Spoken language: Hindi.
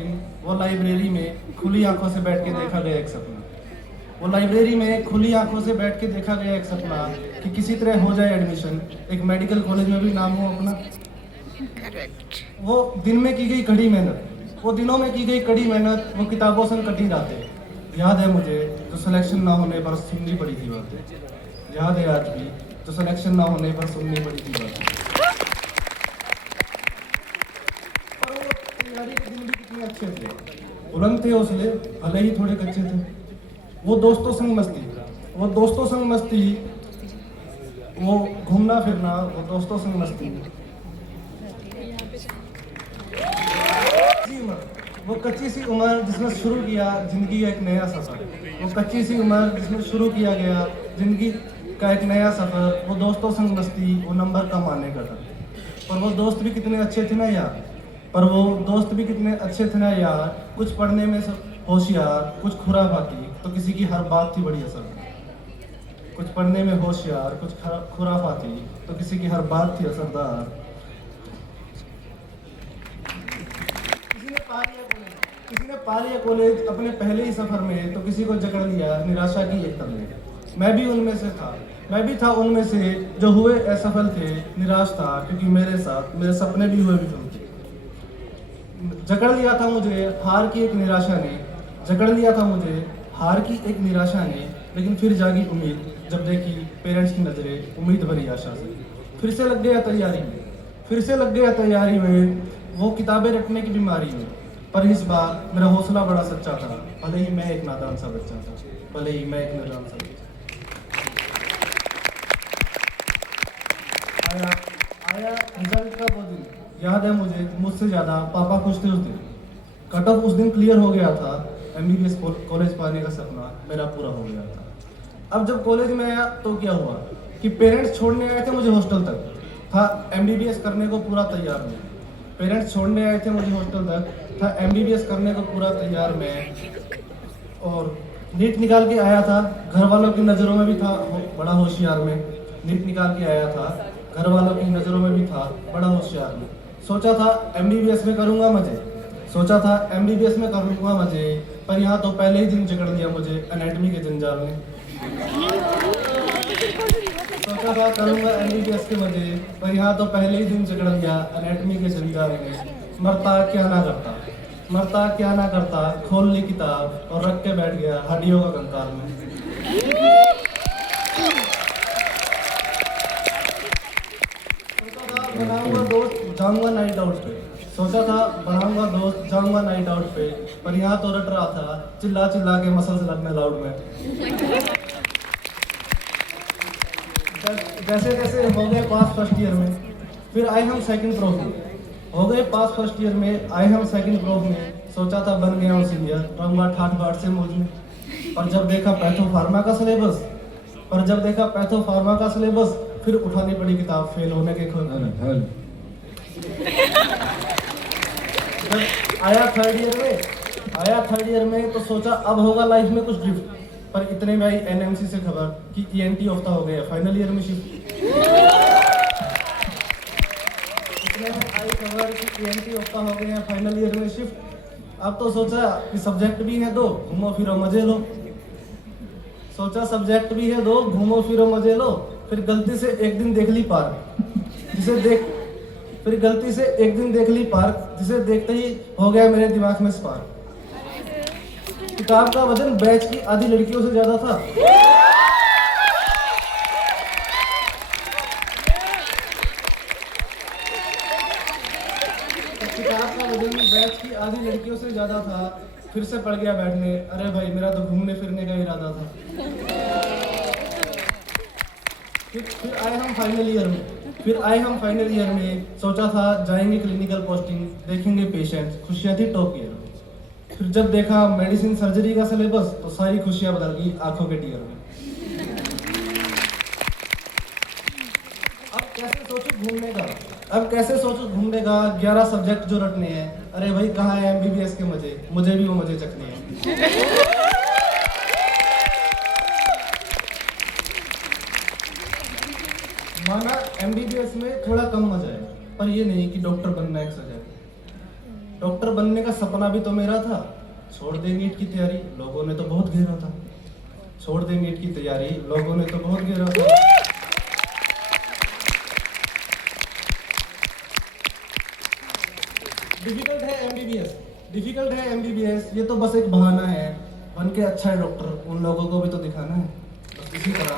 लेकिन वो लाइब्रेरी में खुली आंखों से बैठ के देखा गया एक सपना। वो लाइब्रेरी में खुली आंखों से बैठ के देखा गया एक सपना कि किसी तरह हो जाए एडमिशन, एक मेडिकल कॉलेज में भी नाम हो अपना। वो दिन में की गई कड़ी मेहनत, वो दिनों में की गई कड़ी मेहनत, वो किताबों से कटी रातें। याद है मुझे जो सिलेक्शन ना होने पर सुननी पड़ी थी बातें। याद है आज भी जो सिलेक्शन ना होने पर सुननी पड़ी थी बातें। पर वो तैयारी के दिन भी कितने अच्छे थे, बुलंद थे हौसले, भले ही थोड़े कच्चे थे। वो दोस्तों संग मस्ती, वो दोस्तों संग मस्ती, वो घूमना फिरना, वो दोस्तों संग मस्ती। वो कच्ची सी उम्र जिसमें शुरू किया जिंदगी का एक नया सफर। वो कच्ची सी उम्र जिसमें शुरू किया गया जिंदगी का एक नया सफर। वो दोस्तों संग मस्ती, वो नंबर कम आने का डर। पर वो दोस्त भी कितने अच्छे थे ना यार, पर वो दोस्त भी कितने अच्छे थे ना यार। कुछ पढ़ने में होशियार, कुछ खुराफाती, तो किसी की हर बात थी बड़ी असरदार। कुछ पढ़ने में होशियार, कुछ खुराफाती, तो किसी की हर बात थी असरदार। किसी ने पा लिया कॉलेज अपने पहले ही सफर में, तो किसी को जकड़ लिया निराशा की एक तरह। मैं भी उनमें से था, मैं भी था उनमें से जो हुए असफल थे। निराश था क्योंकि मेरे साथ मेरे सपने भी हुए विफल थे। जकड़ लिया था मुझे हार की एक निराशा ने, जकड़ लिया था मुझे हार की एक निराशा ने। लेकिन फिर जागी उम्मीद जब देखी पेरेंट्स की नजरें उम्मीद भरी आशा से। फिर से लग गया तैयारी में, फिर से लग गया तैयारी में, वो किताबें रटने की बीमारी में। पर इस बार मेरा हौसला बड़ा सच्चा था, भले ही मैं एक नादान सा बच्चा था, भले ही मैं एक नादान सा बच्चा। आया रिजल्ट का वो दिन, याद है मुझे मुझसे ज़्यादा पापा खुश थे उस दिन। कट ऑफ उस दिन क्लियर हो गया था, MBBS कॉलेज पाने का सपना मेरा पूरा हो गया था। अब जब कॉलेज में आया तो क्या हुआ कि पेरेंट्स छोड़ने आए थे मुझे हॉस्टल तक, था MBBS करने को पूरा तैयार मैं। पेरेंट्स छोड़ने आए थे मुझे हॉस्टल तक, था MBBS करने को पूरा तैयार मैं। और नीट निकाल के आया था, घर वालों की नज़रों में भी था बड़ा होशियार मैं। नीट निकाल के आया था, घर वालों की नज़रों में भी था बड़ा होशियार मैं। सोचा था MBBS में करूँगा मजे, सोचा था MBBS में करूँगा मजे। पर यहाँ तो पहले ही दिन जकड़ लिया मुझे एनाटॉमी के जंजाल ने। सोचा था करूँगा MBBS के मजे, पर यहाँ तो पहले ही दिन जकड़ लिया एनाटॉमी के जंजाल ने। मरता क्या ना करता, मरता क्या ना करता, खोल ली किताब और रख के बैठ गया हड्डियों का कंकाल में। सोचा था बनाऊंगा दोस्त जाऊंगा नाइट आउट पे, सोचा था बनाऊंगा दोस्त जाऊंगा नाइट आउट पे। पर यहाँ तो रट रहा था चिल्ला चिल्ला के मसल्स लगने लाउड में। जैसे जैसे हो गए पास फर्स्ट ईयर में, फिर आए हम सेकंड प्रोफ में। हो गए पास फर्स्ट ईयर में, आए हम सेकंड प्रोफ में। सोचा था बन गया हूँ सीनियर, रहूंगा ठाठ बाट से मौज में। पर जब देखा पैथो फार्मा का सिलेबस, पर जब देखा पैथो फार्मा का सिलेबस, फिर उठानी पड़ी किताब फेल होने के खुद। जब आया थर्ड ईयर में तो सोचा अब होगा लाइफ में कुछ ड्रिफ्ट। पर इतने में आई NMC से खबर कि ENT हफ्ता हो गया फाइनल ईयर में शिफ्ट। इतने में आई खबर कि ENT हफ्ता हो गया फाइनल ईयर में शिफ्ट। अब तो सोचा कि सब्जेक्ट भी है दो, घूमो फिरो मजे लो। सोचा सब्जेक्ट भी है दो, घूमो फिरो मजे लो। फिर गलती से एक दिन देख ली पार्क, फिर गलती से एक दिन देख ली पार्क, जिसे देखते ही हो गया मेरे दिमाग में स्पार्क। किताब का वजन बैच की आधी लड़कियों से ज्यादा था। किताब का वजन बैच की आधी लड़कियों से ज्यादा था। फिर से पड़ गया बैठने, अरे भाई मेरा तो घूमने फिरने का इरादा था। फिर आए हम फाइनल ईयर में, सोचा था जाएंगे क्लिनिकल पोस्टिंग, देखेंगे पेशेंट, खुशियाँ थी टॉप ईयर में। फिर जब देखा मेडिसिन सर्जरी का सिलेबस, तो सारी खुशियाँ बदल गई आंखों के टीयर में। अब कैसे सोचूं घूमने का, 11 सब्जेक्ट जो रटने हैं। अरे भाई कहाँ है MBBS के मजे, मुझे भी वो मजे चखने हैं। माना MBBS में थोड़ा कम मजा है, पर ये नहीं कि डॉक्टर बनना एक सजा है। डॉक्टर बनने का सपना भी तो मेरा था। छोड़ दे नीट की तैयारी, लोगों ने तो बहुत घेरा था। छोड़ दे नीट की तैयारी, लोगों ने तो बहुत घेरा था। डिफिकल्ट है एमबीबीएस, डिफिकल्ट है एमबीबीएस, ये तो बस एक बहाना है। बन के अच्छा है डॉक्टर, उन लोगों को भी तो दिखाना है। बस इसी तरह